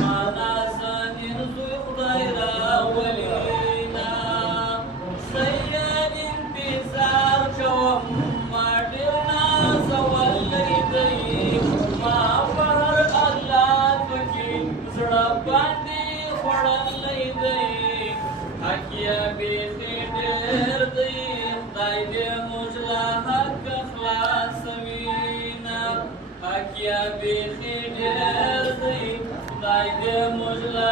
مانا سانین زوی خدای راولینا سید انتظار کوم ما ډېر نازولی دی ما پر الله پکې زړه باندې خوړلی دی حق یې بیخي ډېر دی خدای دې موږ له حق خلاصوینه حق یې بیخي ډېر دی خدای دې موږ له